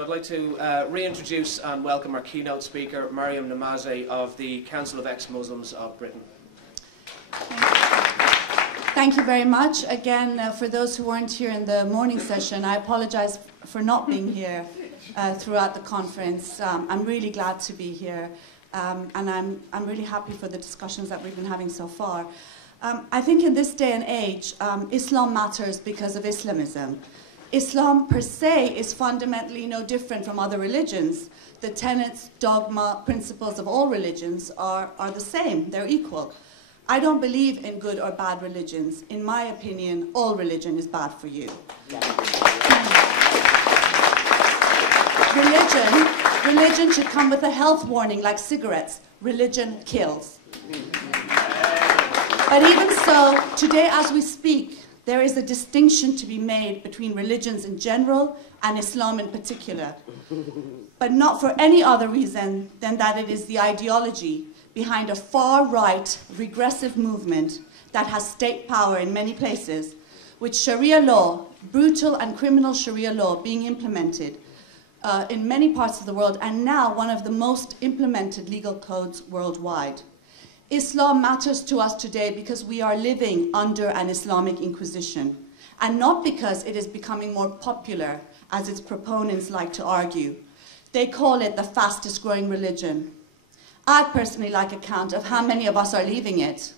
I'd like to reintroduce and welcome our keynote speaker, Maryam Namazie of the Council of Ex-Muslims of Britain. Thank you very much. Again, for those who weren't here in the morning session, I apologize for not being here throughout the conference. I'm really glad to be here, and I'm really happy for the discussions that we've been having so far. I think in this day and age, Islam matters because of Islamism. Islam per se is fundamentally no different from other religions. The tenets, dogma, principles of all religions are the same. They're equal. I don't believe in good or bad religions. In my opinion, all religion is bad for you. Religion should come with a health warning like cigarettes. Religion kills. But even so, today as we speak, there is a distinction to be made between religions in general and Islam in particular. But not for any other reason than that it is the ideology behind a far-right, regressive movement that has state power in many places, with Sharia law, brutal and criminal Sharia law being implemented in many parts of the world, and now one of the most implemented legal codes worldwide. Islam matters to us today because we are living under an Islamic Inquisition, and not because it is becoming more popular, as its proponents like to argue. They call it the fastest growing religion. I'd personally like a count of how many of us are leaving it,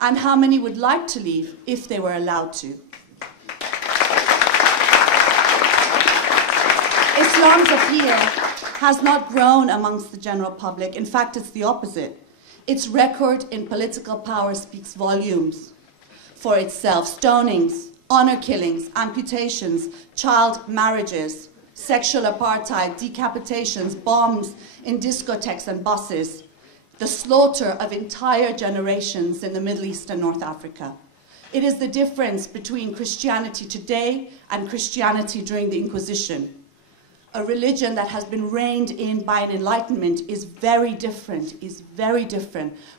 and how many would like to leave if they were allowed to. Islam's appeal has not grown amongst the general public. In fact, it's the opposite. Its record in political power speaks volumes for itself. Stonings, honor killings, amputations, child marriages, sexual apartheid, decapitations, bombs in discotheques and buses, the slaughter of entire generations in the Middle East and North Africa. It is the difference between Christianity today and Christianity during the Inquisition. A religion that has been reined in by an enlightenment is very different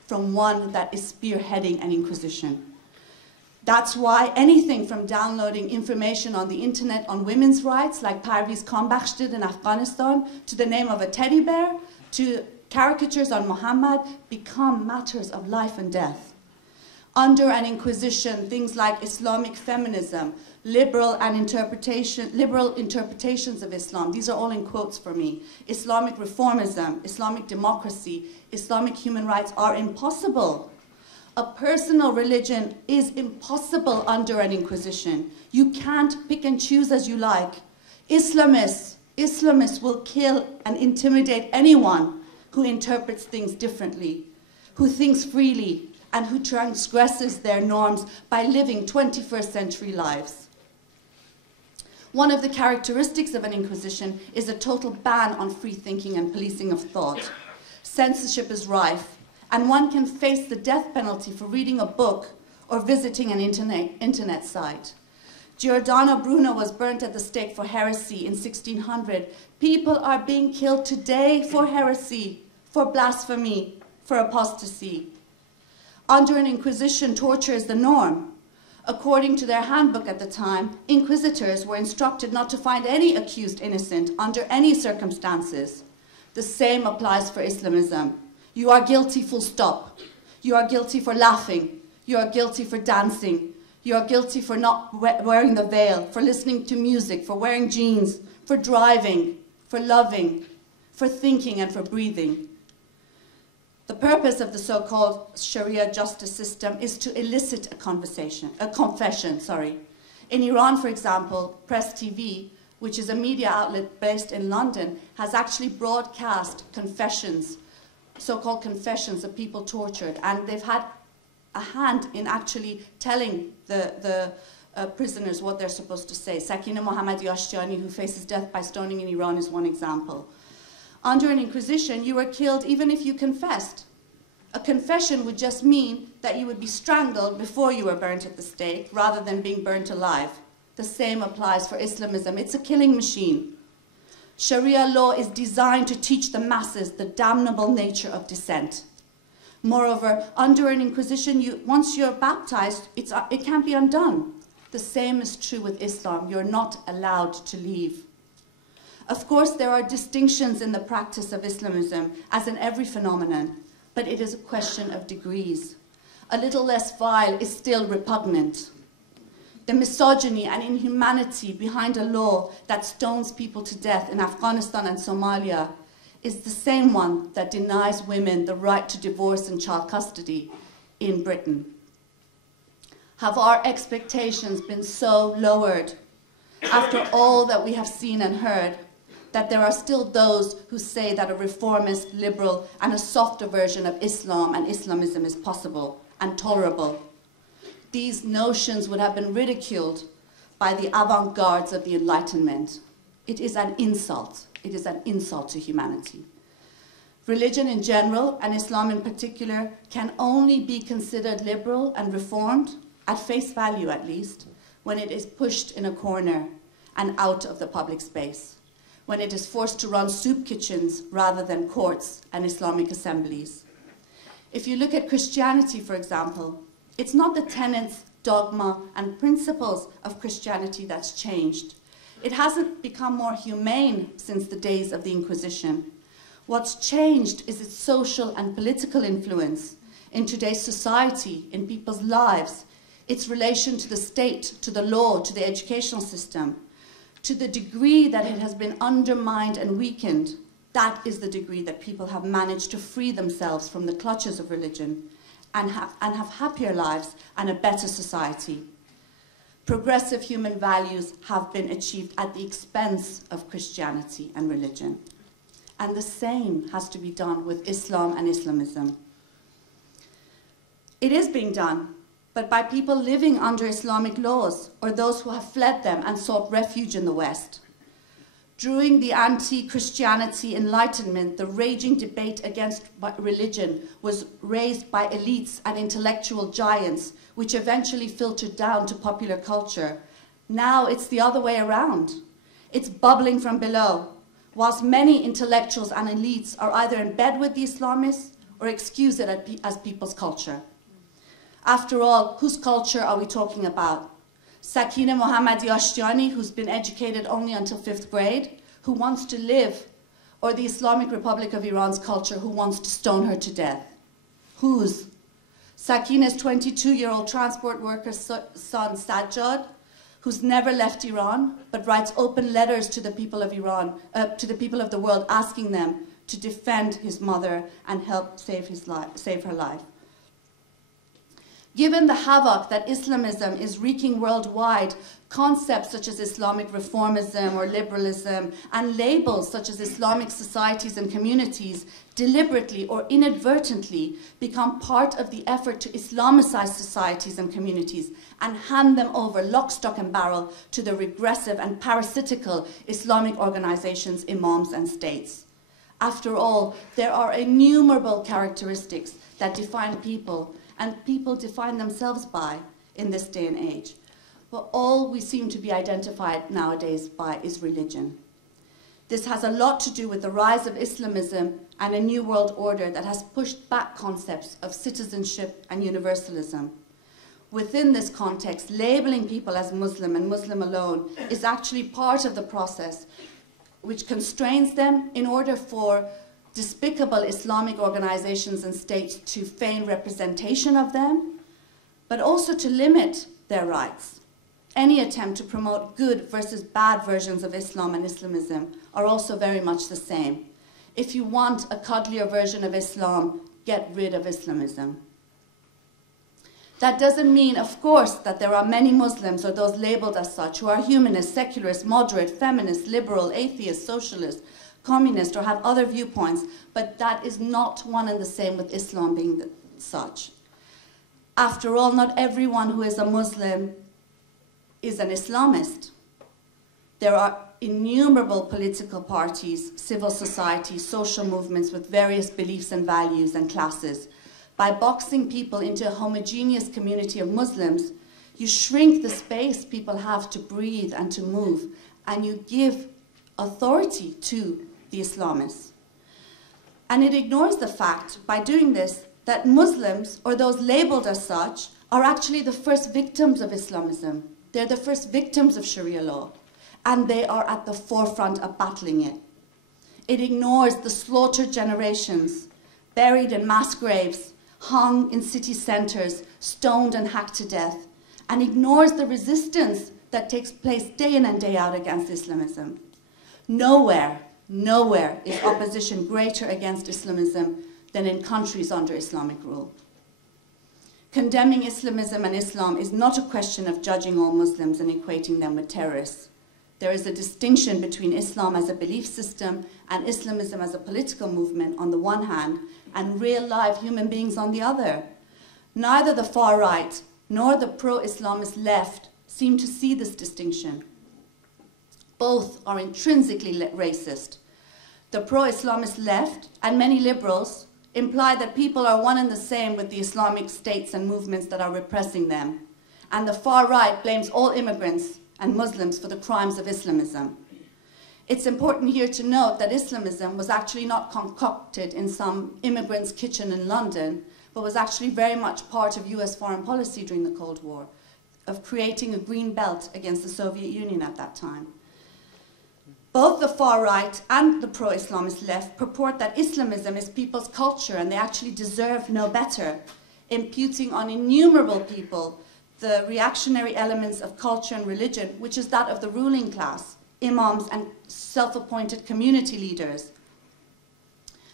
from one that is spearheading an inquisition. That's why anything from downloading information on the internet on women's rights, like Parviz Kambakhsh did in Afghanistan, to the name of a teddy bear, to caricatures on Muhammad, become matters of life and death. Under an inquisition, things like Islamic feminism, liberal interpretations of Islam, these are all in quotes for me, Islamic reformism, Islamic democracy, Islamic human rights are impossible. A personal religion is impossible under an inquisition. You can't pick and choose as you like. Islamists will kill and intimidate anyone who interprets things differently, who thinks freely, and who transgresses their norms by living 21st century lives. One of the characteristics of an inquisition is a total ban on free thinking and policing of thought. Censorship is rife, and one can face the death penalty for reading a book or visiting an internet site. Giordano Bruno was burnt at the stake for heresy in 1600. People are being killed today for heresy, for blasphemy, for apostasy. Under an inquisition, torture is the norm. According to their handbook at the time, inquisitors were instructed not to find any accused innocent under any circumstances. The same applies for Islamism. You are guilty, full stop. You are guilty for laughing. You are guilty for dancing. You are guilty for not wearing the veil, for listening to music, for wearing jeans, for driving, for loving, for thinking, and for breathing. The purpose of the so-called Sharia justice system is to elicit a confession. In Iran, for example, Press TV, which is a media outlet based in London, has actually broadcast confessions, so-called confessions of people tortured, and they've had a hand in actually telling the prisoners what they're supposed to say. Sakina Mohammadi Ashtiani, who faces death by stoning in Iran, is one example. Under an inquisition, you were killed even if you confessed. A confession would just mean that you would be strangled before you were burnt at the stake, rather than being burnt alive. The same applies for Islamism. It's a killing machine. Sharia law is designed to teach the masses the damnable nature of dissent. Moreover, under an inquisition, once you're baptized, it can't be undone. The same is true with Islam. You're not allowed to leave. Of course, there are distinctions in the practice of Islamism, as in every phenomenon, but it is a question of degrees. A little less vile is still repugnant. The misogyny and inhumanity behind a law that stones people to death in Afghanistan and Somalia is the same one that denies women the right to divorce and child custody in Britain. Have our expectations been so lowered after all that we have seen and heard, that there are still those who say that a reformist, liberal, and a softer version of Islam and Islamism is possible and tolerable? These notions would have been ridiculed by the avant-gardes of the Enlightenment. It is an insult. It is an insult to humanity. Religion in general, and Islam in particular, can only be considered liberal and reformed, at face value at least, when it is pushed in a corner and out of the public space, when it is forced to run soup kitchens rather than courts and Islamic assemblies. If you look at Christianity, for example, it's not the tenets, dogma, and principles of Christianity that's changed. It hasn't become more humane since the days of the Inquisition. What's changed is its social and political influence in today's society, in people's lives, its relation to the state, to the law, to the educational system. To the degree that it has been undermined and weakened, that is the degree that people have managed to free themselves from the clutches of religion and have happier lives and a better society. Progressive human values have been achieved at the expense of Christianity and religion. And the same has to be done with Islam and Islamism. It is being done, but by people living under Islamic laws or those who have fled them and sought refuge in the West. During the anti-Christianity Enlightenment, the raging debate against religion was raised by elites and intellectual giants, which eventually filtered down to popular culture. Now it's the other way around. It's bubbling from below, whilst many intellectuals and elites are either in bed with the Islamists or excuse it as people's culture. After all, whose culture are we talking about? Sakina Mohammadi Ashtiani, who's been educated only until 5th grade, who wants to live, or the Islamic Republic of Iran's culture, who wants to stone her to death? Whose? Sakina's 22-year-old transport worker son, Sajjad, who's never left Iran, but writes open letters to the people of Iran, to the people of the world, asking them to defend his mother and help save her life. Given the havoc that Islamism is wreaking worldwide, concepts such as Islamic reformism or liberalism and labels such as Islamic societies and communities deliberately or inadvertently become part of the effort to Islamicize societies and communities and hand them over lock, stock and barrel to the regressive and parasitical Islamic organizations, imams and states. After all, there are innumerable characteristics that define people and people define themselves by in this day and age. But all we seem to be identified nowadays by is religion. This has a lot to do with the rise of Islamism and a new world order that has pushed back concepts of citizenship and universalism. Within this context, labeling people as Muslim and Muslim alone is actually part of the process which constrains them in order for despicable Islamic organizations and states to feign representation of them, but also to limit their rights. Any attempt to promote good versus bad versions of Islam and Islamism are also very much the same. If you want a cuddlier version of Islam, get rid of Islamism. That doesn't mean, of course, that there are many Muslims or those labeled as such who are humanist, secularist, moderate, feminist, liberal, atheist, socialist, communist, or have other viewpoints, but that is not one and the same with Islam being such. After all, not everyone who is a Muslim is an Islamist. There are innumerable political parties, civil societies, social movements with various beliefs and values and classes. By boxing people into a homogeneous community of Muslims, you shrink the space people have to breathe and to move, and you give authority to the Islamists. And it ignores the fact, by doing this, that Muslims, or those labeled as such, are actually the first victims of Islamism. They're the first victims of Sharia law. and they are at the forefront of battling it. It ignores the slaughtered generations, buried in mass graves, hung in city centres, stoned and hacked to death, and ignores the resistance that takes place day in and day out against Islamism. Nowhere is opposition greater against Islamism than in countries under Islamic rule. Condemning Islamism and Islam is not a question of judging all Muslims and equating them with terrorists. There is a distinction between Islam as a belief system and Islamism as a political movement on the one hand, and real live human beings on the other. Neither the far right nor the pro-Islamist left seem to see this distinction. Both are intrinsically racist. The pro-Islamist left and many liberals imply that people are one and the same with the Islamic states and movements that are repressing them. And the far right blames all immigrants and Muslims for the crimes of Islamism. It's important here to note that Islamism was actually not concocted in some immigrant's kitchen in London, but was actually very much part of US foreign policy during the Cold War, of creating a green belt against the Soviet Union at that time. Both the far right and the pro-Islamist left purport that Islamism is people's culture and they actually deserve no better, imputing on innumerable people the reactionary elements of culture and religion, which is that of the ruling class, imams and self-appointed community leaders.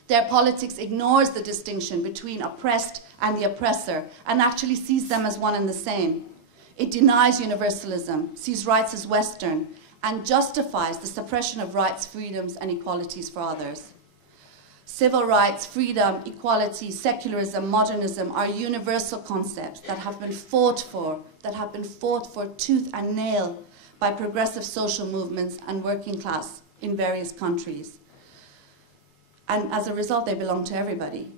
Their politics ignores the distinction between oppressed and the oppressor and actually sees them as one and the same. It denies universalism, sees rights as Western, and justifies the suppression of rights, freedoms, and equalities for others. Civil rights, freedom, equality, secularism, modernism are universal concepts that have been fought for tooth and nail by progressive social movements and working class in various countries. And as a result, they belong to everybody.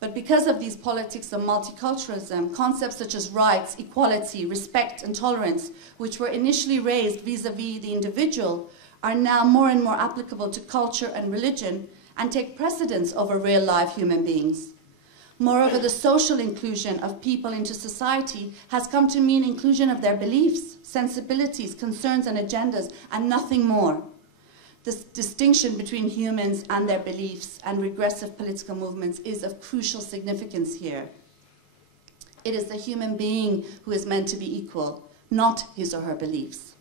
But because of these politics of multiculturalism, concepts such as rights, equality, respect, and tolerance, which were initially raised vis-à-vis the individual, are now more and more applicable to culture and religion and take precedence over real life human beings. Moreover, the social inclusion of people into society has come to mean inclusion of their beliefs, sensibilities, concerns, and agendas, and nothing more. This distinction between humans and their beliefs and regressive political movements is of crucial significance here. It is the human being who is meant to be equal, not his or her beliefs.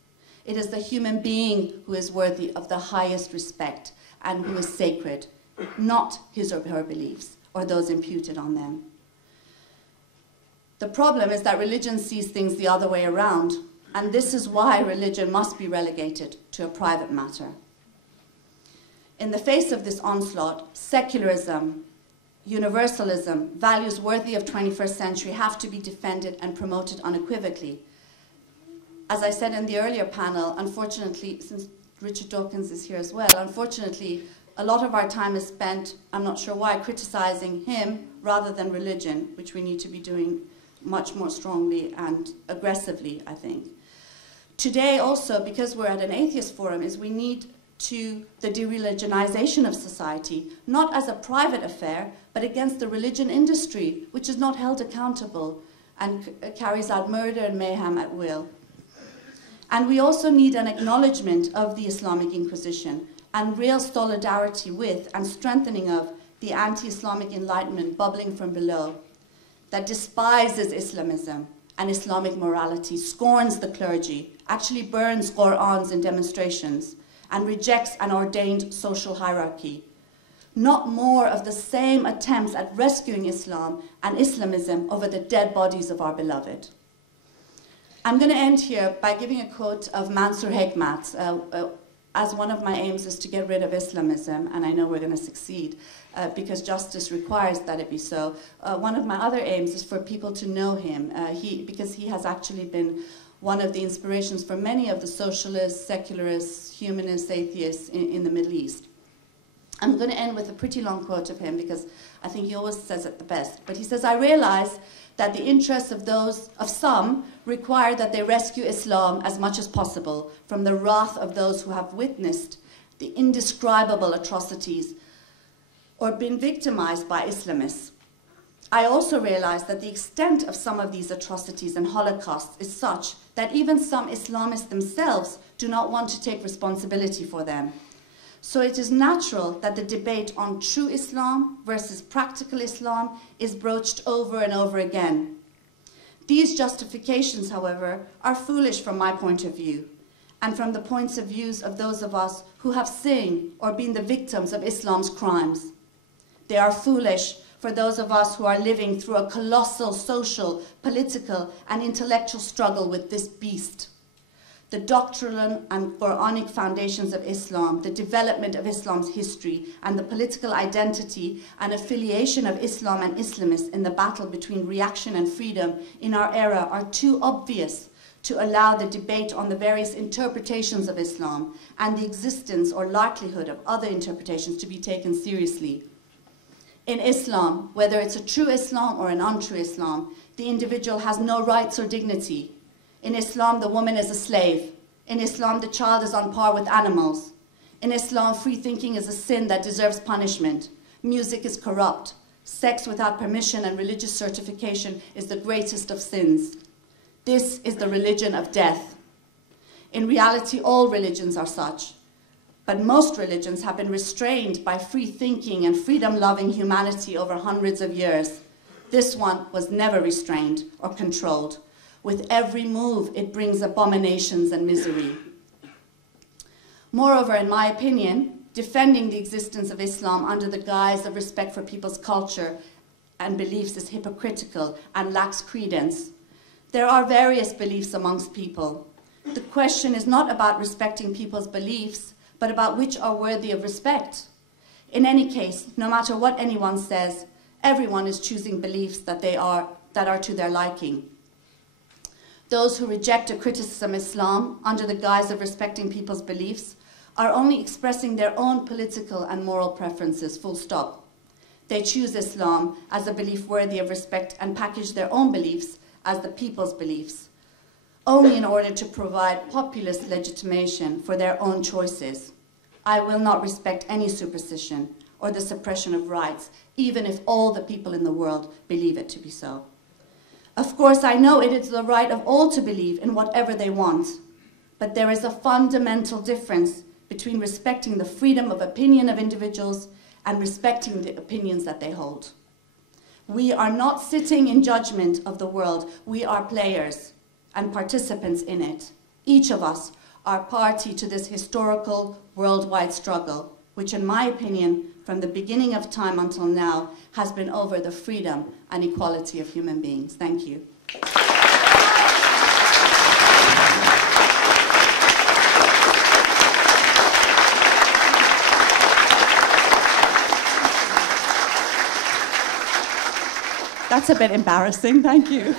It is the human being who is worthy of the highest respect and who is sacred, not his or her beliefs or those imputed on them. The problem is that religion sees things the other way around, and this is why religion must be relegated to a private matter. In the face of this onslaught, secularism, universalism, values worthy of 21st century have to be defended and promoted unequivocally. As I said in the earlier panel, unfortunately, since Richard Dawkins is here as well, unfortunately, a lot of our time is spent, I'm not sure why, criticizing him rather than religion, which we need to be doing much more strongly and aggressively, I think. Today also, because we're at an atheist forum, is we need to the dereligionization of society, not as a private affair, but against the religion industry, which is not held accountable and carries out murder and mayhem at will. And we also need an acknowledgement of the Islamic Inquisition and real solidarity with and strengthening of the anti-Islamic enlightenment bubbling from below that despises Islamism and Islamic morality, scorns the clergy, actually burns Qur'ans in demonstrations, and rejects an ordained social hierarchy. Not more of the same attempts at rescuing Islam and Islamism over the dead bodies of our beloved. I'm going to end here by giving a quote of Mansur Hekmat. As one of my aims is to get rid of Islamism, and I know we're going to succeed because justice requires that it be so. One of my other aims is for people to know him, because he has actually been one of the inspirations for many of the socialists, secularists, humanists, atheists in the Middle East. I'm going to end with a pretty long quote of him because I think he always says it the best. But he says, "I realize that the interests of some require that they rescue Islam as much as possible from the wrath of those who have witnessed the indescribable atrocities or been victimized by Islamists. I also realize that the extent of some of these atrocities and holocausts is such that even some Islamists themselves do not want to take responsibility for them. So it is natural that the debate on true Islam versus practical Islam is broached over and over again. These justifications, however, are foolish from my point of view, and from the points of view of those of us who have seen or been the victims of Islam's crimes. They are foolish for those of us who are living through a colossal social, political, and intellectual struggle with this beast. The doctrinal and Quranic foundations of Islam, the development of Islam's history, and the political identity and affiliation of Islam and Islamists in the battle between reaction and freedom in our era are too obvious to allow the debate on the various interpretations of Islam and the existence or likelihood of other interpretations to be taken seriously. In Islam, whether it's a true Islam or an untrue Islam, the individual has no rights or dignity. In Islam, the woman is a slave. In Islam, the child is on par with animals. In Islam, free thinking is a sin that deserves punishment. Music is corrupt. Sex without permission and religious certification is the greatest of sins. This is the religion of death. In reality, all religions are such. But most religions have been restrained by free thinking and freedom-loving humanity over hundreds of years. This one was never restrained or controlled. With every move, it brings abominations and misery. Moreover, in my opinion, defending the existence of Islam under the guise of respect for people's culture and beliefs is hypocritical and lacks credence. There are various beliefs amongst people. The question is not about respecting people's beliefs, but about which are worthy of respect. In any case, no matter what anyone says, everyone is choosing beliefs that are to their liking. Those who reject a criticism of Islam under the guise of respecting people's beliefs are only expressing their own political and moral preferences, full stop. They choose Islam as a belief worthy of respect and package their own beliefs as the people's beliefs, only in order to provide populist legitimation for their own choices. I will not respect any superstition or the suppression of rights, even if all the people in the world believe it to be so. Of course, I know it is the right of all to believe in whatever they want, but there is a fundamental difference between respecting the freedom of opinion of individuals and respecting the opinions that they hold. We are not sitting in judgment of the world. We are players and participants in it. Each of us are party to this historical worldwide struggle, which in my opinion, from the beginning of time until now, has been over the freedom and equality of human beings. Thank you. That's a bit embarrassing, thank you.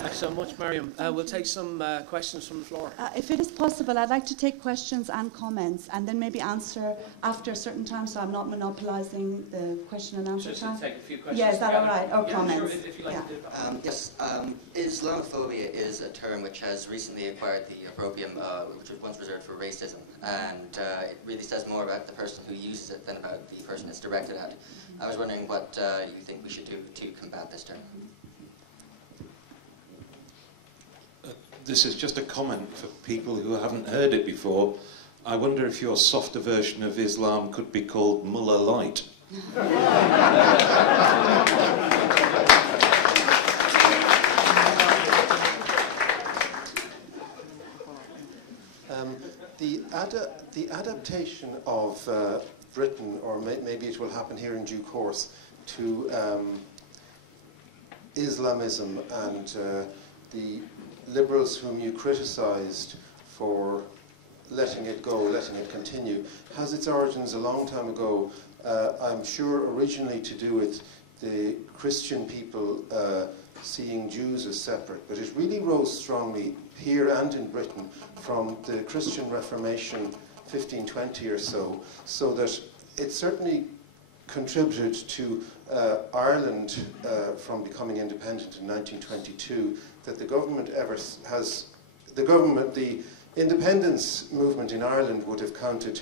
Thanks so much, Maryam. We'll take some questions from the floor. If it is possible, I'd like to take questions and comments and then maybe answer after a certain time, so I'm not monopolizing the question and answer time. Just to take a few questions. Yeah, is that all right? Or comments? Sure, if you'd like to do that. Yes, Islamophobia is a term which has recently acquired the opprobrium, which was once reserved for racism, and it really says more about the person who uses it than about the person it's directed at. I was wondering what you think we should do to combat this term. This is just a comment for people who haven't heard it before. I wonder if your softer version of Islam could be called Mullah Light. The adaptation of Britain, or maybe it will happen here in due course, to Islamism and the liberals whom you criticised for letting it go, letting it continue, has its origins a long time ago, I'm sure originally to do with the Christian people seeing Jews as separate, but it really rose strongly here and in Britain from the Christian Reformation 1520 or so, so that it certainly contributed to Ireland from becoming independent in 1922, that the government the independence movement in Ireland would have counted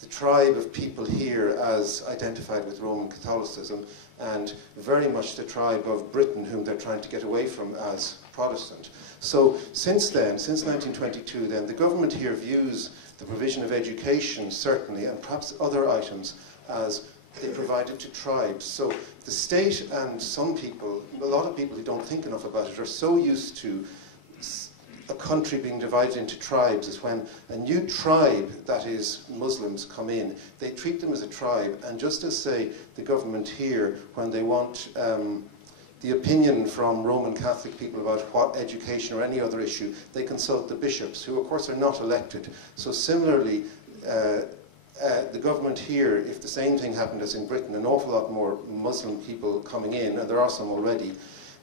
the tribe of people here as identified with Roman Catholicism, and very much the tribe of Britain whom they're trying to get away from as Protestant. So since then, since 1922 then, the government here views the provision of education, certainly, and perhaps other items as they provided to tribes. So the state and some people, a lot of people who don't think enough about it, are so used to a country being divided into tribes, is when a new tribe, that is Muslims, come in, they treat them as a tribe, and just as, say, the government here, when they want the opinion from Roman Catholic people about what education or any other issue, they consult the bishops, who of course are not elected. So similarly, the government here, if the same thing happened as in Britain, an awful lot more Muslim people coming in, and there are some already,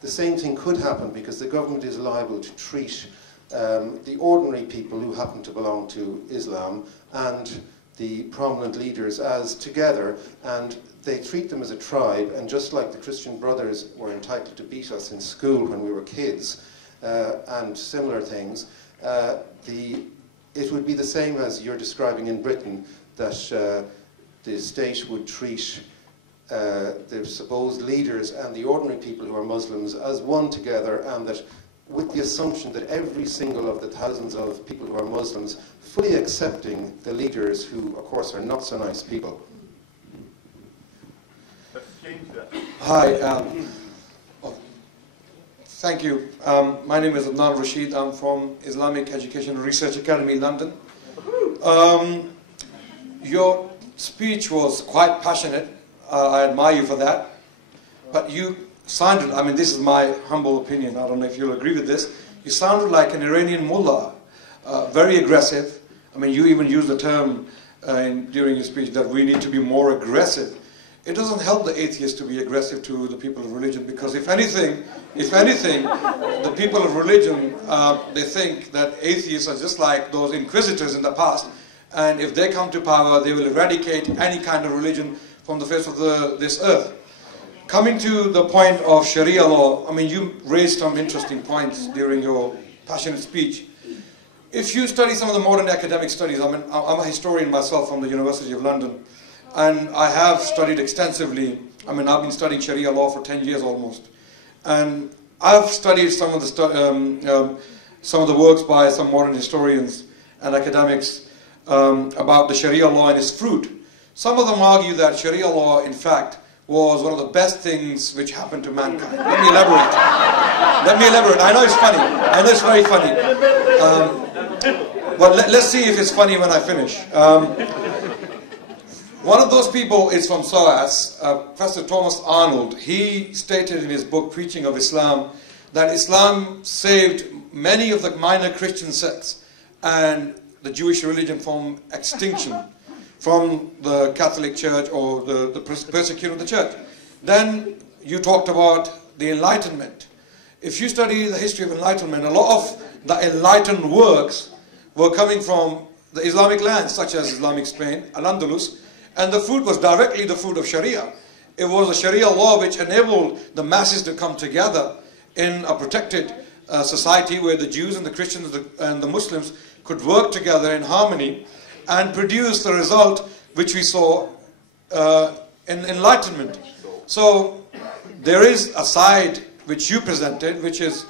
the same thing could happen, because the government is liable to treat the ordinary people who happen to belong to Islam and the prominent leaders as together, and they treat them as a tribe. And just like the Christian Brothers were entitled to beat us in school when we were kids, and similar things, it would be the same as you're describing in Britain, that the state would treat the supposed leaders and the ordinary people who are Muslims as one together, and that with the assumption that every single of the thousands of people who are Muslims fully accepting the leaders, who of course are not so nice people. Hi, thank you. My name is Adnan Rashid. I'm from Islamic Education Research Academy, London. Your speech was quite passionate. I admire you for that. But you sounded, I mean, this is my humble opinion, I don't know if you'll agree with this, you sounded like an Iranian mullah, very aggressive. I mean, you even used the term during your speech that we need to be more aggressive. It doesn't help the atheists to be aggressive to the people of religion, because if anything, the people of religion, they think that atheists are just like those inquisitors in the past, and if they come to power, they will eradicate any kind of religion from the face of this earth. Coming to the point of Sharia law, I mean, you raised some interesting points during your passionate speech. If you study some of the modern academic studies, I mean, I'm a historian myself from the University of London, and I have studied extensively. I mean, I've been studying Sharia law for 10 years almost. And I've studied some of the works by some modern historians and academics about the Sharia law and its fruit. Some of them argue that Sharia law, in fact, was one of the best things which happened to mankind. Let me elaborate. I know it's funny. I know it's very funny. But let's see if it's funny when I finish. One of those people is from SOAS, Professor Thomas Arnold. He stated in his book, Preaching of Islam, that Islam saved many of the minor Christian sects and the Jewish religion from extinction, from the Catholic Church or the persecution of the church. Then you talked about the Enlightenment. If you study the history of Enlightenment, a lot of the enlightened works were coming from the Islamic lands, such as Islamic Spain, Al-Andalus, and the fruit was directly the fruit of Sharia. It was a Sharia law which enabled the masses to come together in a protected society where the Jews and the Christians and the Muslims could work together in harmony and produce the result which we saw in Enlightenment. So there is a side which you presented, which is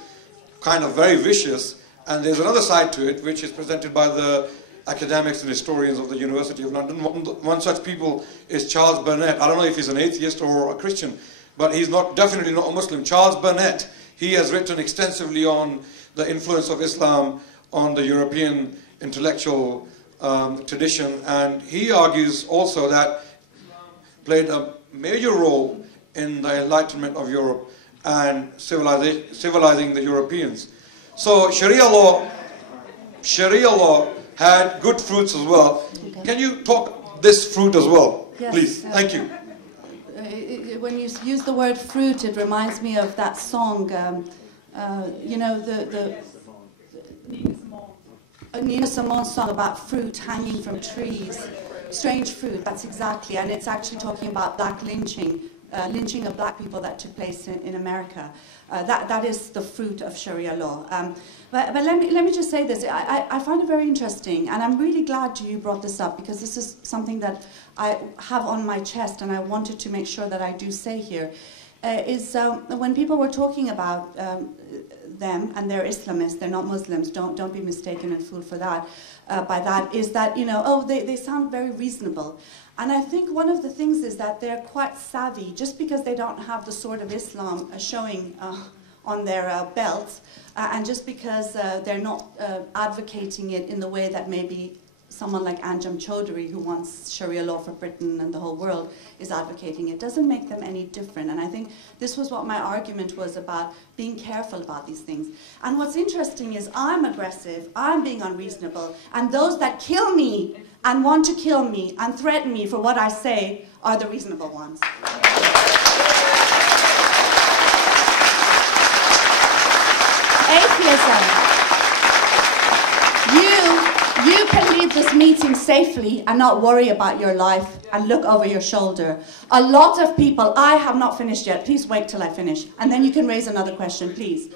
kind of very vicious, and there's another side to it which is presented by the academics and historians of the University of London. One such people is Charles Burnett. I don't know if he's an atheist or a Christian, but he's definitely not a Muslim. Charles Burnett, he has written extensively on the influence of Islam on the European intellectual tradition, and he argues also that played a major role in the enlightenment of Europe and civilizing the Europeans. So Sharia law had good fruits as well. Okay. Can you talk this fruit as well, yes, please? Thank you. When you use the word fruit, it reminds me of that song, you know, the Nina Simone's song about fruit hanging from trees. Strange fruit, that's exactly, and it's actually talking about black lynching lynching of black people that took place in America. That is the fruit of Sharia law. But let me just say this. I find it very interesting, and I'm really glad you brought this up, because this is something that I have on my chest, and I wanted to make sure that I do say here. When people were talking about them, and they're Islamists, they're not Muslims, don't be mistaken and fooled for that, by that, is that, you know, oh, they sound very reasonable. And I think one of the things is that they're quite savvy, just because they don't have the sword of Islam showing on their belts, and just because they're not advocating it in the way that maybe someone like Anjum Chaudhry, who wants Sharia law for Britain and the whole world, is advocating it, doesn't make them any different. And I think this was what my argument was about, being careful about these things. And what's interesting is I'm aggressive, I'm being unreasonable, and those that kill me and want to kill me and threaten me for what I say are the reasonable ones. Atheism. You can leave this meeting safely and not worry about your life and look over your shoulder. A lot of people, I have not finished yet, please wait till I finish, and then you can raise another question, please.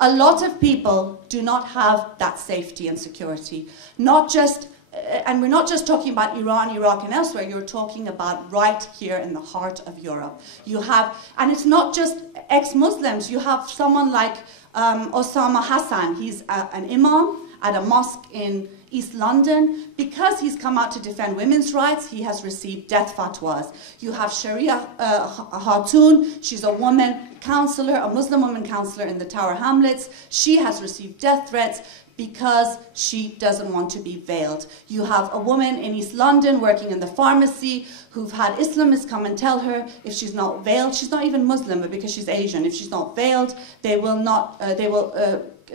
A lot of people do not have that safety and security. Not just, and we're not just talking about Iran, Iraq and elsewhere, you're talking about right here in the heart of Europe. You have, and it's not just ex-Muslims, you have someone like Osama Hassan. He's an imam at a mosque in East London. Because he's come out to defend women's rights, he has received death fatwas. You have Sharia Khatun, she's a woman counselor, a Muslim woman counselor in the Tower Hamlets. She has received death threats because she doesn't want to be veiled. You have a woman in East London working in the pharmacy who've had Islamists come and tell her if she's not veiled, she's not even Muslim, but because she's Asian, if she's not veiled, they will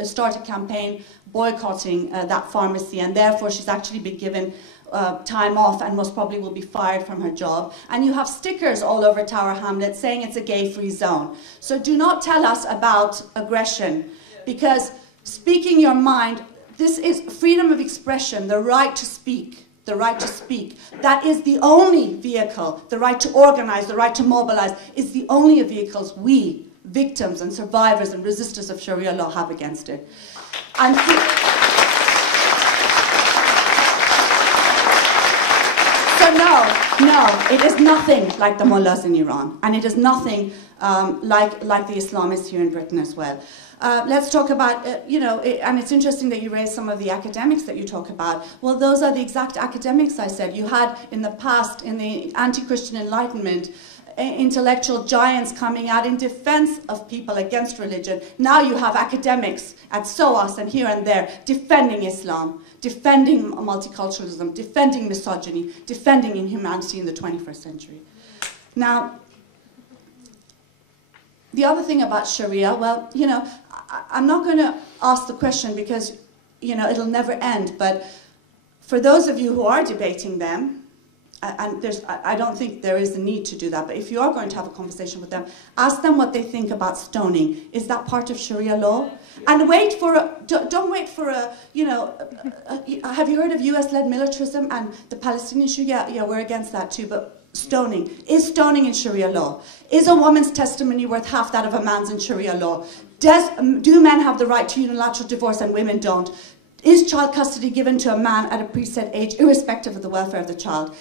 start a campaign boycotting that pharmacy, and therefore she's actually been given time off and most probably will be fired from her job. And you have stickers all over Tower Hamlets saying it's a gay-free zone. So do not tell us about aggression, because speaking your mind, this is freedom of expression, the right to speak. The right to speak. That is the only vehicle, the right to organize, the right to mobilize, is the only vehicles we, victims and survivors and resistors of Sharia law, have against it. And so no, it is nothing like the mullahs in Iran, and it is nothing like the Islamists here in Britain as well. Let's talk about, and it's interesting that you raised some of the academics that you talk about. Well, those are the exact academics I said. You had in the past, in the anti-Christian Enlightenment, intellectual giants coming out in defense of people against religion. Now you have academics at SOAS and here and there defending Islam, defending multiculturalism, defending misogyny, defending inhumanity in the 21st century. Now, the other thing about Sharia, well, I'm not going to ask the question because, it'll never end, but for those of you who are debating them, and I don't think there is a need to do that, but if you are going to have a conversation with them, ask them what they think about stoning. Is that part of Sharia law? And don't wait for a, have you heard of US-led militarism and the Palestinian issue? Yeah, we're against that too, but stoning. Is stoning in Sharia law? Is a woman's testimony worth half that of a man's in Sharia law? Do men have the right to unilateral divorce and women don't? Is child custody given to a man at a preset age, irrespective of the welfare of the child?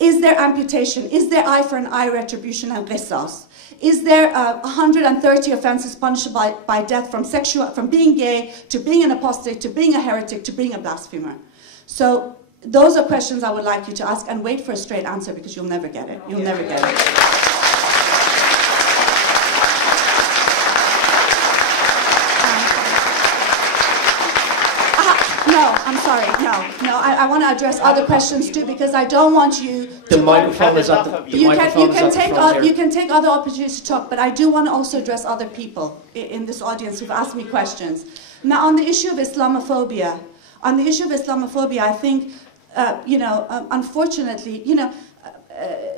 Is there amputation? Is there eye for an eye retribution and qisas? Is there 130 offences punishable by death, from being gay, to being an apostate, to being a heretic, to being a blasphemer? So those are questions I would like you to ask, and wait for a straight answer, because you'll never get it. You'll never get it. I'm sorry, no, I want to address other questions too, because I don't want you to... The microphone is at the You can take other opportunities to talk, but I do want to also address other people in this audience who've asked me questions. Now, on the issue of Islamophobia, I think, unfortunately,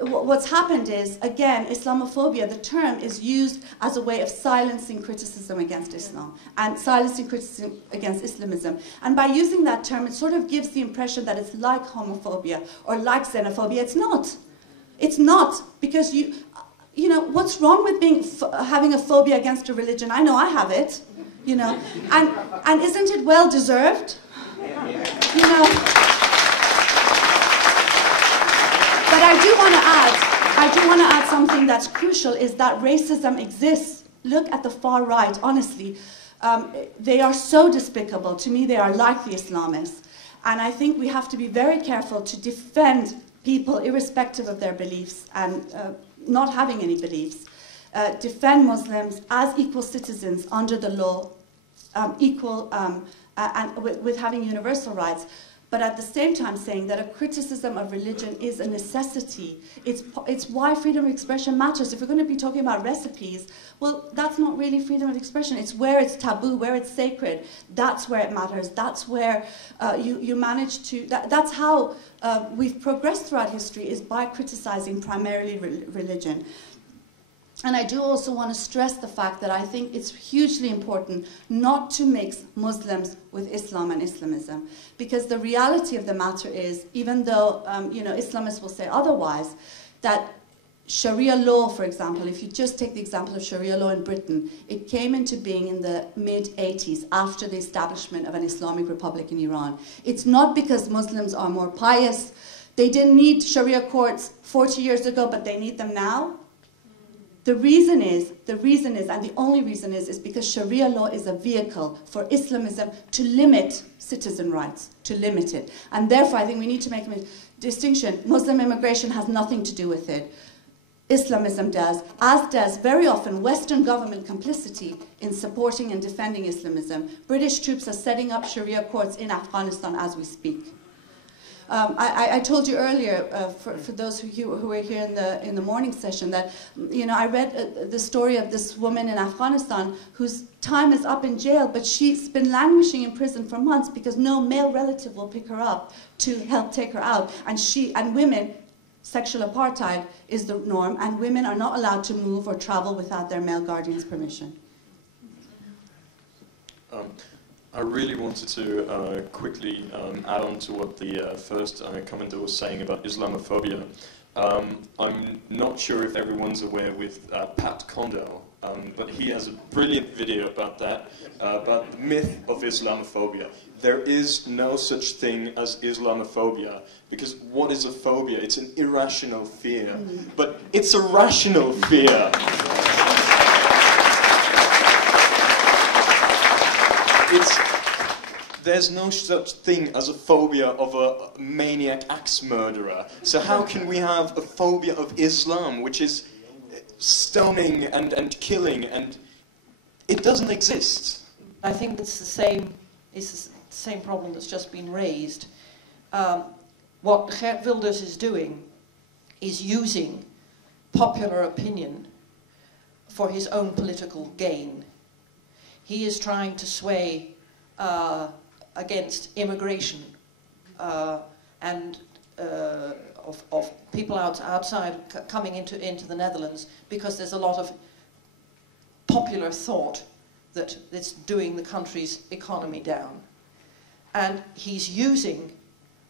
what's happened is, again, Islamophobia, the term is used as a way of silencing criticism against Islam and silencing criticism against Islamism. And by using that term, it sort of gives the impression that it's like homophobia or like xenophobia. It's not. It's not, because you know, what's wrong with having a phobia against a religion? I know I have it, you know, and isn't it well deserved? You know. But I do want to add something that's crucial, is that racism exists. Look at the far right, honestly. They are so despicable. To me, they are like the Islamists. And I think we have to be very careful to defend people irrespective of their beliefs and not having any beliefs. Defend Muslims as equal citizens under the law, and with having universal rights. But at the same time saying that a criticism of religion is a necessity. It's why freedom of expression matters. If we're going to be talking about recipes, well, that's not really freedom of expression. It's where it's taboo, where it's sacred. That's where it matters. That's where you manage to... That's how we've progressed throughout history, is by criticizing primarily religion. And I do also want to stress the fact that I think it's hugely important not to mix Muslims with Islam and Islamism, because the reality of the matter is, even though you know, Islamists will say otherwise, that Sharia law, for example, if you just take the example of Sharia law in Britain, it came into being in the mid-80s after the establishment of an Islamic Republic in Iran. It's not because Muslims are more pious. They didn't need Sharia courts 40 years ago, but they need them now. The reason is, and the only reason is because Sharia law is a vehicle for Islamism to limit citizen rights, to limit it. And therefore, I think we need to make a distinction. Muslim immigration has nothing to do with it. Islamism does, as does very often Western government complicity in supporting and defending Islamism. British troops are setting up Sharia courts in Afghanistan as we speak. I told you earlier, for those who were here in the morning session, that, you know, I read the story of this woman in Afghanistan whose time is up in jail, but she's been languishing in prison for months because no male relative will pick her up to help take her out. And women, sexual apartheid is the norm, and women are not allowed to move or travel without their male guardian's permission. I really wanted to quickly add on to what the first commenter was saying about Islamophobia. I'm not sure if everyone's aware with Pat Condell, but he has a brilliant video about that, about the myth of Islamophobia. There is no such thing as Islamophobia, because what is a phobia? It's an irrational fear, but it's a rational fear. There's no such thing as a phobia of a maniac axe murderer. So how can we have a phobia of Islam, which is stoning and killing, and it doesn't exist? I think it's the same problem that's just been raised. What Geert Wilders is doing is using popular opinion for his own political gain. He is trying to sway against immigration and of people outside coming into the Netherlands, because there's a lot of popular thought that it's doing the country's economy down. And he's using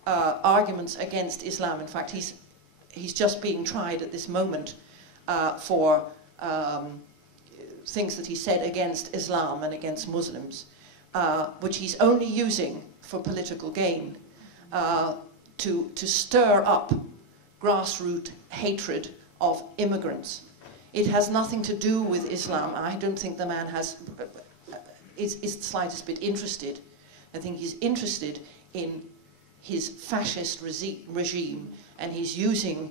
arguments against Islam. In fact, he's just being tried at this moment for things that he said against Islam and against Muslims, which he's only using for political gain, to stir up grassroots hatred of immigrants. It has nothing to do with Islam. I don't think the man is the slightest bit interested. I think he's interested in his fascist regime, and he's using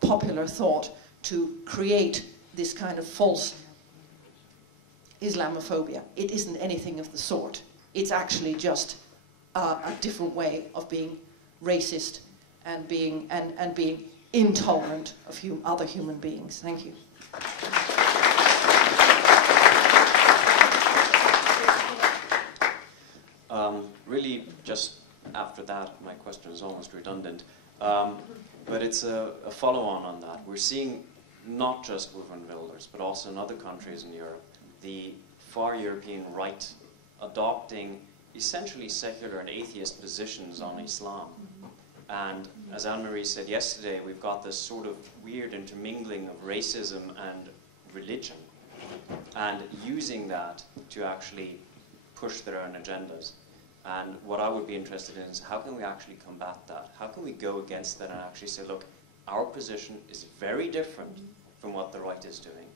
popular thought to create this kind of false Islamophobia. It isn't anything of the sort. It's actually just a different way of being racist and being intolerant of other human beings. Thank you. Really, just after that, my question is almost redundant, but it's a follow-on on that. We're seeing, not just with Wilders, but also in other countries in Europe, the far European right adopting essentially secular and atheist positions on Islam. And as Anne-Marie said yesterday, we've got this sort of weird intermingling of racism and religion, and using that to actually push their own agendas. And what I would be interested in is how can we actually combat that? How can we go against that and actually say, look, our position is very different from what the right is doing,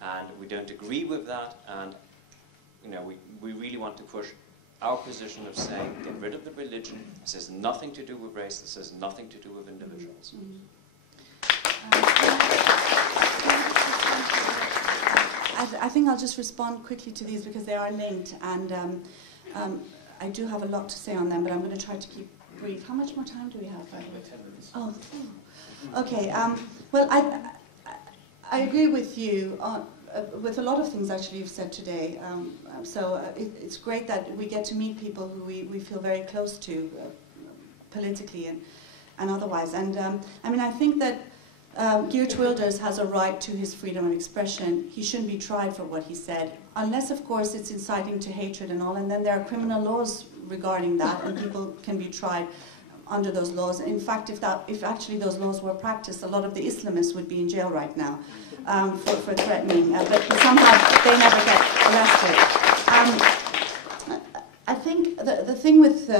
and we don't agree with that, and you know, we really want to push our position of saying, get rid of the religion. This has nothing to do with race. This has nothing to do with individuals. I think I'll just respond quickly to these because they are linked, and I do have a lot to say on them, but I'm going to try to keep brief. How much more time do we have? 10 minutes. Oh, okay. Well, I agree with you on, with a lot of things actually you've said today. It's great that we get to meet people who we feel very close to politically and otherwise. And I mean, I think that Geert Wilders has a right to his freedom of expression. He shouldn't be tried for what he said, unless, of course, it's inciting to hatred and all, and then there are criminal laws regarding that, and people can be tried under those laws. In fact, if actually those laws were practiced, a lot of the Islamists would be in jail right now for threatening, but somehow they never get arrested. I think the thing with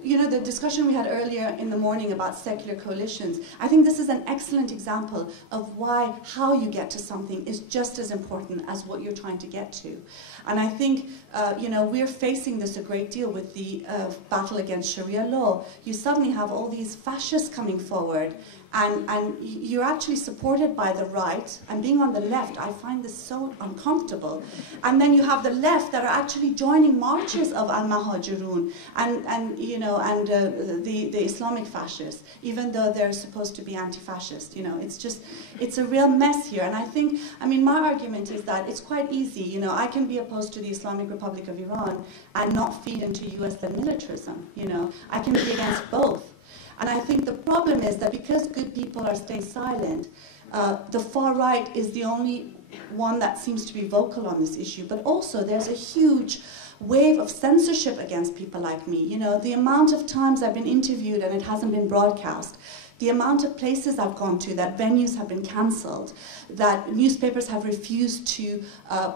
you know, the discussion we had earlier in the morning about secular coalitions, I think this is an excellent example of why how you get to something is just as important as what you're trying to get to. And I think, you know, we're facing this a great deal with the battle against Sharia law. You suddenly have all these fascists coming forward, and you're actually supported by the right, and being on the left, I find this so uncomfortable. And then you have the left that are actually joining marches of al-Mahajirun and you know, and the Islamic fascists, even though they're supposed to be anti-fascist. You know, it's a real mess here. And I think, I mean, my argument is that it's quite easy. You know, I can be opposed to the Islamic Republic of Iran and not feed into US-led militarism. You know, I can be against both. And I think the problem is that because good people are staying silent, the far right is the only one that seems to be vocal on this issue. But also there's a huge wave of censorship against people like me. You know, the amount of times I've been interviewed and it hasn't been broadcast, the amount of places I've gone to that venues have been cancelled, that newspapers have refused to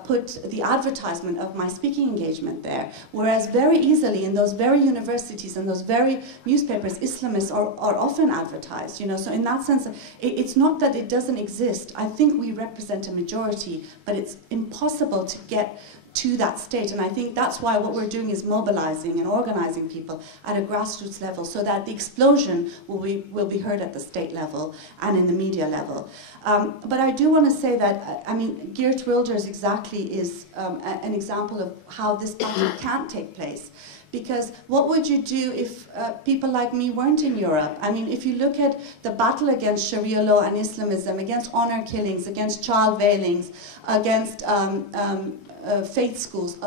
put the advertisement of my speaking engagement there, whereas very easily in those very universities and those very newspapers, Islamists are often advertised. You know, so in that sense, it's not that it doesn't exist. I think we represent a majority, but it's impossible to get to that state, and I think that's why what we're doing is mobilizing and organizing people at a grassroots level so that the explosion will be heard at the state level and in the media level. But I do want to say that, I mean, Geert Wilders exactly is an example of how this battle can't take place. Because what would you do if people like me weren't in Europe? I mean, if you look at the battle against Sharia law and Islamism, against honor killings, against child veilings, against faith schools,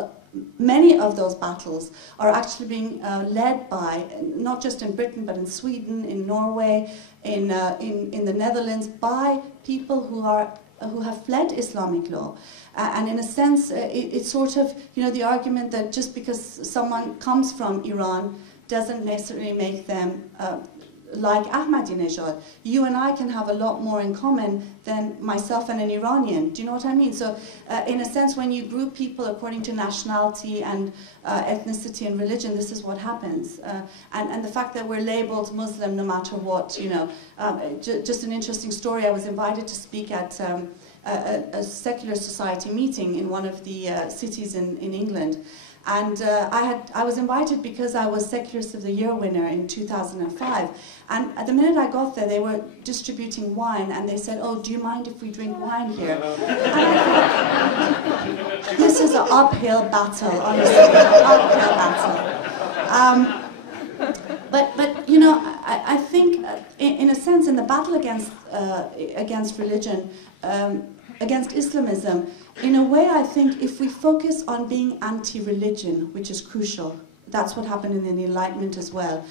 many of those battles are actually being led by, not just in Britain, but in Sweden, in Norway, in the Netherlands, by people who have fled Islamic law. And in a sense, it's sort of, you know, the argument that just because someone comes from Iran doesn't necessarily make them like Ahmadinejad. You and I can have a lot more in common than myself and an Iranian. Do you know what I mean? So in a sense, when you group people according to nationality and ethnicity and religion, this is what happens. And the fact that we're labeled Muslim no matter what, you know. Just an interesting story, I was invited to speak at a secular society meeting in one of the cities in England. And I was invited because I was Secularist of the Year winner in 2005. And at the minute I got there, they were distributing wine, and they said, "Oh, do you mind if we drink wine here?" And I thought, this is an uphill battle, honestly, an uphill battle. But you know, I think, in a sense, in the battle against religion, against Islamism, in a way, I think if we focus on being anti-religion, which is crucial, that's what happened in the Enlightenment as well,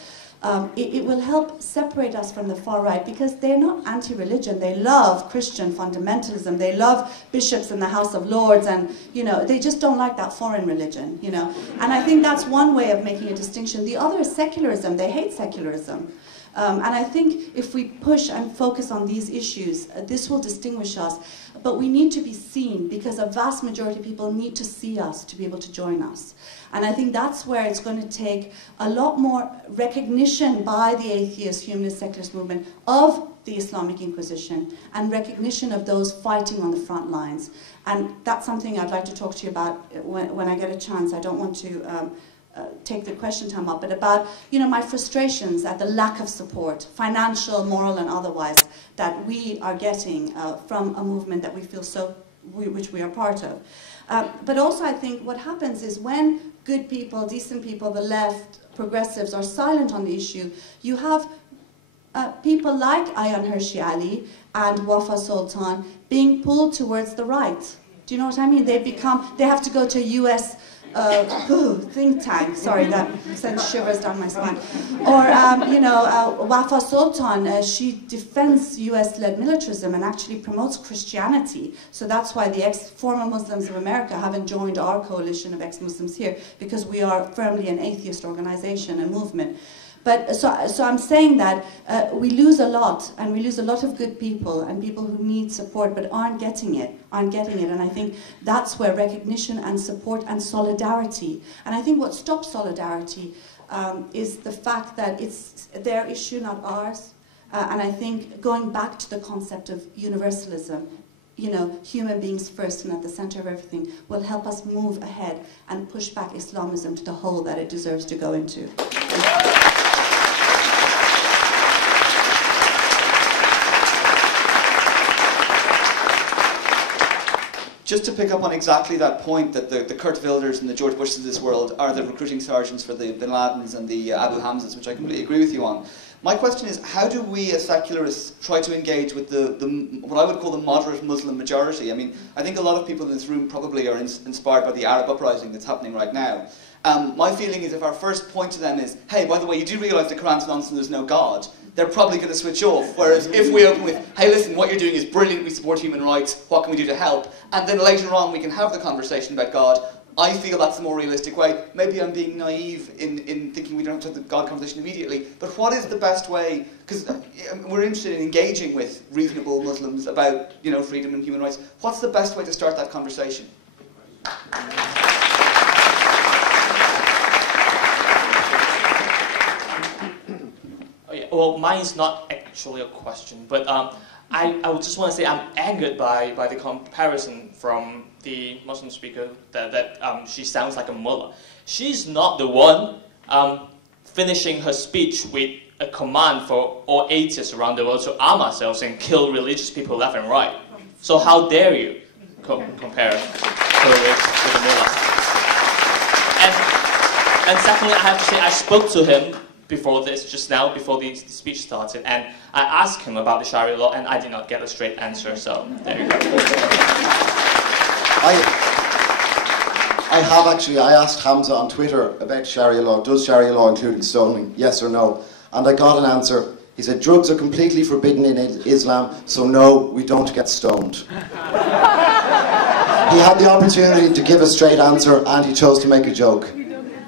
it will help separate us from the far right, because they're not anti-religion. They love Christian fundamentalism. They love bishops in the House of Lords, and, you know, they just don't like that foreign religion, you know. And I think that's one way of making a distinction. The other is secularism. They hate secularism. And I think if we push and focus on these issues, this will distinguish us. But we need to be seen, because a vast majority of people need to see us to be able to join us. And I think that's where it's going to take a lot more recognition by the atheist, humanist, secularist movement of the Islamic Inquisition, and recognition of those fighting on the front lines. And that's something I'd like to talk to you about when I get a chance. I don't want to take the question time up, but about, you know, my frustrations at the lack of support, financial, moral, and otherwise, that we are getting from a movement that we feel which we are part of. But also, I think what happens is when good people, decent people, the left, progressives are silent on the issue, you have people like Ayaan Hirsi Ali and Wafa Sultan being pulled towards the right. Do you know what I mean? They have to go to a US think tank. Sorry, that sent shivers down my spine. Or, you know, Wafa Sultan, she defends US-led militarism and actually promotes Christianity. So that's why the former Muslims of America haven't joined our coalition of ex-Muslims here, because we are firmly an atheist organization, a movement. But so I'm saying that we lose a lot, and we lose a lot of good people and people who need support but aren't getting it. And I think that's where recognition and support and solidarity. And I think what stops solidarity is the fact that it's their issue, not ours. And I think going back to the concept of universalism, you know, human beings first and at the center of everything, will help us move ahead and push back Islamism to the hole that it deserves to go into. Just to pick up on exactly that point, that the Kurt Wilders and the George Bushes of this world are the recruiting sergeants for the Bin Ladens and the Abu Hamzas, which I completely agree with you on. My question is, how do we as secularists try to engage with what I would call the moderate Muslim majority? I mean, I think a lot of people in this room probably are inspired by the Arab uprising that's happening right now. My feeling is if our first point to them is, hey, by the way, you do realise the Quran's nonsense, there's no God, they're probably going to switch off. Whereas if we open with, hey, listen, what you're doing is brilliant, we support human rights, what can we do to help? And then later on we can have the conversation about God. I feel that's the more realistic way. Maybe I'm being naive in thinking we don't have to have the God conversation immediately. But what is the best way? Because we're interested in engaging with reasonable Muslims about, you know, freedom and human rights. What's the best way to start that conversation? Well, mine is not actually a question, but I would just want to say I'm angered by the comparison from the Muslim speaker that she sounds like a mullah. She's not the one finishing her speech with a command for all atheists around the world to arm ourselves and kill religious people left and right. So how dare you compare her with the mullah? And secondly, I have to say I spoke to him before this, just now, before the speech started, and I asked him about the Sharia law, and I did not get a straight answer, so there you go. I asked Hamza on Twitter about Sharia law. Does Sharia law include stoning? Yes or no? And I got an answer. He said, drugs are completely forbidden in Islam, so no, we don't get stoned. He had the opportunity to give a straight answer, and he chose to make a joke.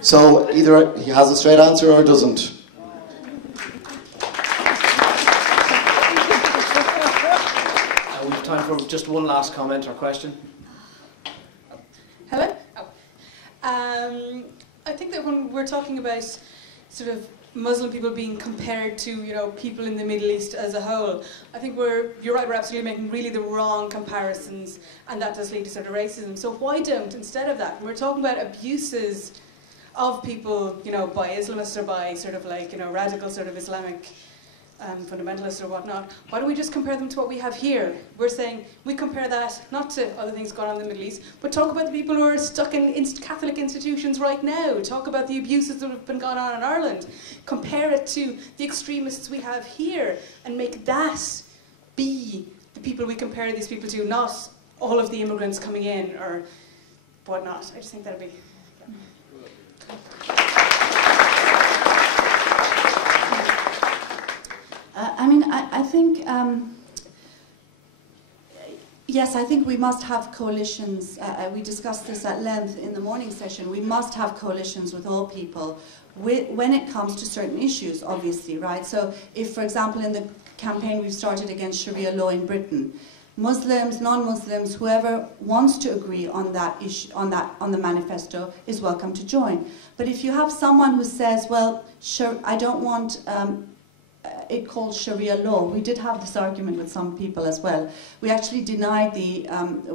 So either he has a straight answer or doesn't. We have time for just one last comment or question. Hello? I think that when we're talking about sort of Muslim people being compared to, you know, people in the Middle East as a whole, I think you're right, we're absolutely making really the wrong comparisons, and that does lead to sort of racism. So why don't, instead of that, when we're talking about abuses of people, you know, by Islamists or by sort of like, you know, radical sort of Islamic fundamentalists or whatnot, why don't we just compare them to what we have here? We're saying we compare that not to other things going on in the Middle East, but talk about the people who are stuck in Catholic institutions right now. Talk about the abuses that have been going on in Ireland. Compare it to the extremists we have here, and make that be the people we compare these people to, not all of the immigrants coming in or whatnot. I just think that'd be... I mean, I think, yes, I think we must have coalitions. We discussed this at length in the morning session. We must have coalitions with all people when it comes to certain issues, obviously, right? So if, for example, in the campaign we've started against Sharia law in Britain, Muslims, non-Muslims, whoever wants to agree on that issue, on the manifesto, is welcome to join. But if you have someone who says, well, I don't want it called Sharia law. We did have this argument with some people as well. We actually denied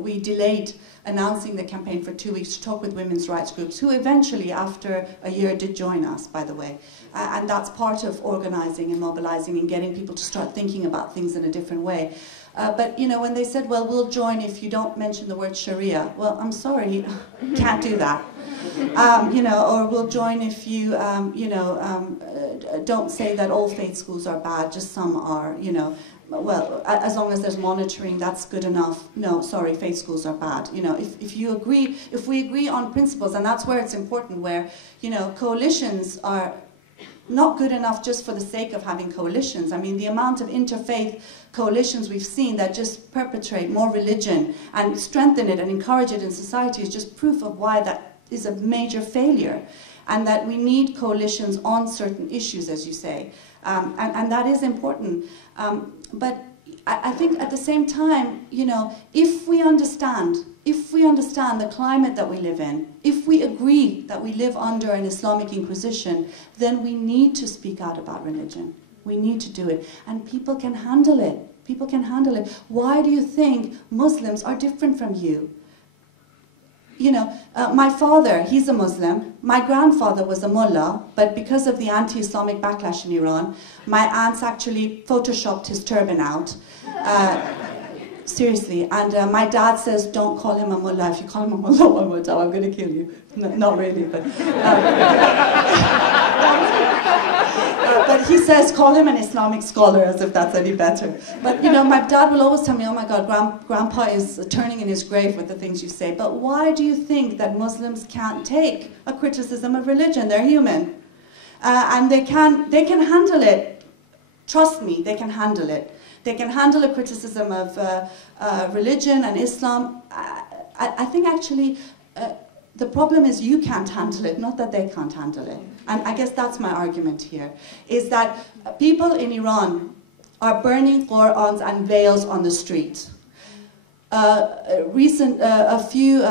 we delayed announcing the campaign for 2 weeks to talk with women's rights groups, who eventually, after a year, did join us, by the way. And that's part of organizing and mobilizing and getting people to start thinking about things in a different way. But, you know, when they said, well, we'll join if you don't mention the word Sharia, well, I'm sorry, can't do that. You know, or we'll join if you, don't say that all faith schools are bad, just some are, you know. Well, as long as there's monitoring, that's good enough. No, sorry, faith schools are bad. You know, if we agree on principles, and that's where it's important, where, you know, coalitions are not good enough just for the sake of having coalitions. I mean, the amount of interfaith coalitions we've seen that just perpetrate more religion and strengthen it and encourage it in society is just proof of why that is a major failure, and that we need coalitions on certain issues, as you say, and that is important. But I think at the same time, you know, if we understand the climate that we live in, if we agree that we live under an Islamic Inquisition, then we need to speak out about religion. We need to do it. And people can handle it. People can handle it. Why do you think Muslims are different from you? You know, my father, he's a Muslim. My grandfather was a mullah, but because of the anti-Islamic backlash in Iran, my aunts actually photoshopped his turban out. Seriously, and my dad says, don't call him a mullah. If you call him a mullah one more time, I'm going to kill you. No, not really, but... but he says, call him an Islamic scholar, as if that's any better. But, you know, my dad will always tell me, oh my God, Grandpa is turning in his grave with the things you say. But why do you think that Muslims can't take a criticism of religion? They're human. And they can handle it. Trust me, they can handle it. They can handle a criticism of religion and Islam. I think actually the problem is you can't handle it, not that they can't handle it. And I guess that's my argument here, is that people in Iran are burning Qur'ans and veils on the street. A few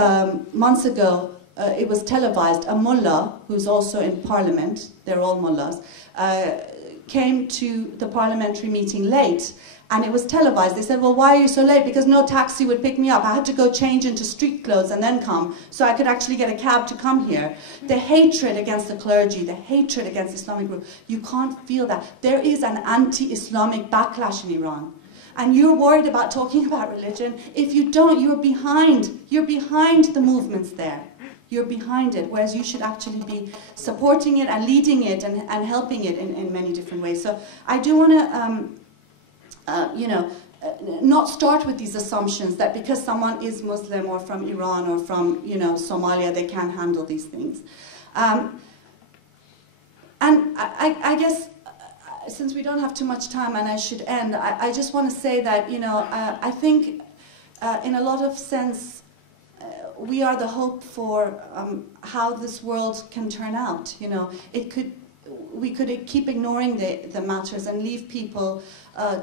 months ago, it was televised. A mullah, who's also in parliament, they're all mullahs, came to the parliamentary meeting late. And it was televised. They said, well, why are you so late? Because no taxi would pick me up. I had to go change into street clothes and then come, so I could actually get a cab to come here. The hatred against the clergy, the hatred against Islamic group, you can't feel that. There is an anti-Islamic backlash in Iran. And you're worried about talking about religion. If you don't, you're behind. You're behind the movements there. You're behind it, whereas you should actually be supporting it and leading it and helping it in many different ways. So I do want to... not start with these assumptions that because someone is Muslim or from Iran or from, you know, Somalia, they can't handle these things. And I guess, since we don't have too much time and I should end, I just want to say that, you know, I think in a lot of sense, we are the hope for how this world can turn out. You know, we could keep ignoring the matters and leave people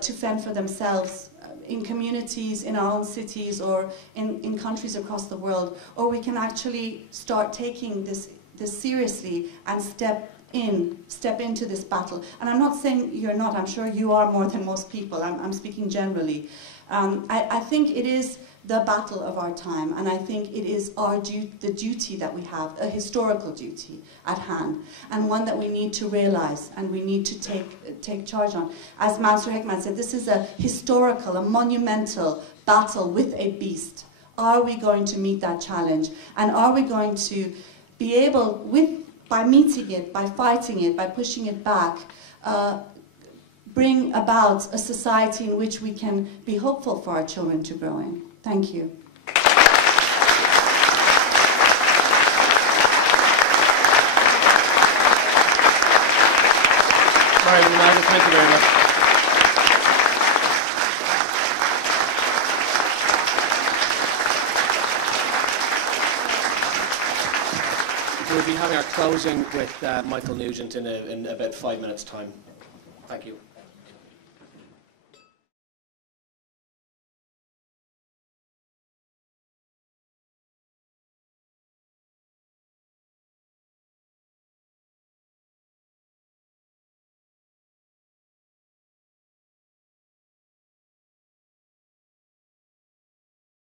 to fend for themselves in communities, in our own cities, or in countries across the world. Or we can actually start taking this seriously and step into this battle. And I'm not saying you're not, I'm sure you are more than most people, I'm speaking generally. I think it is the battle of our time, and I think it is the duty that we have, a historical duty at hand, and one that we need to realize and we need to take charge on. As Mansour Hekmat said, this is a historical, a monumental battle with a beast. Are we going to meet that challenge? And are we going to be able, by meeting it, by fighting it, by pushing it back, bring about a society in which we can be hopeful for our children to grow in? Thank you. Maryam Namazie, thank you very much. we'll be having our closing with Michael Nugent in about 5 minutes' time. Thank you.